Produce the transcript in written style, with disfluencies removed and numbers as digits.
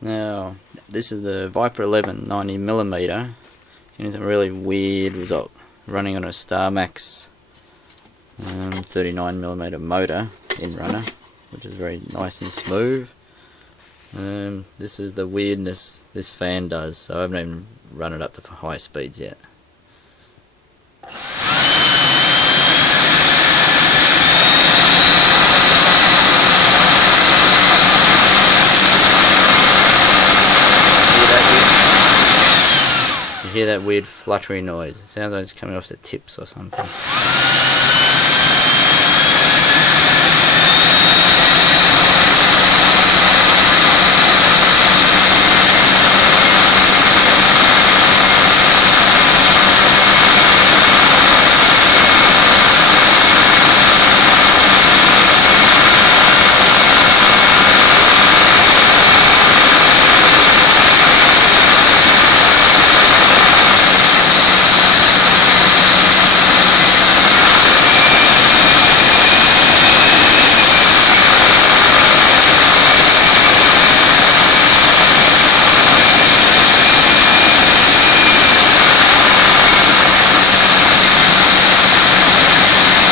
Now, this is the Viper11 90mm. It's a really weird result. Running on a StarMax 39mm motor in runner, which is very nice and smooth. This is the weirdness this fan does, so I haven't even run it up to high speeds yet. You hear that weird fluttery noise? It sounds like it's coming off the tips or something.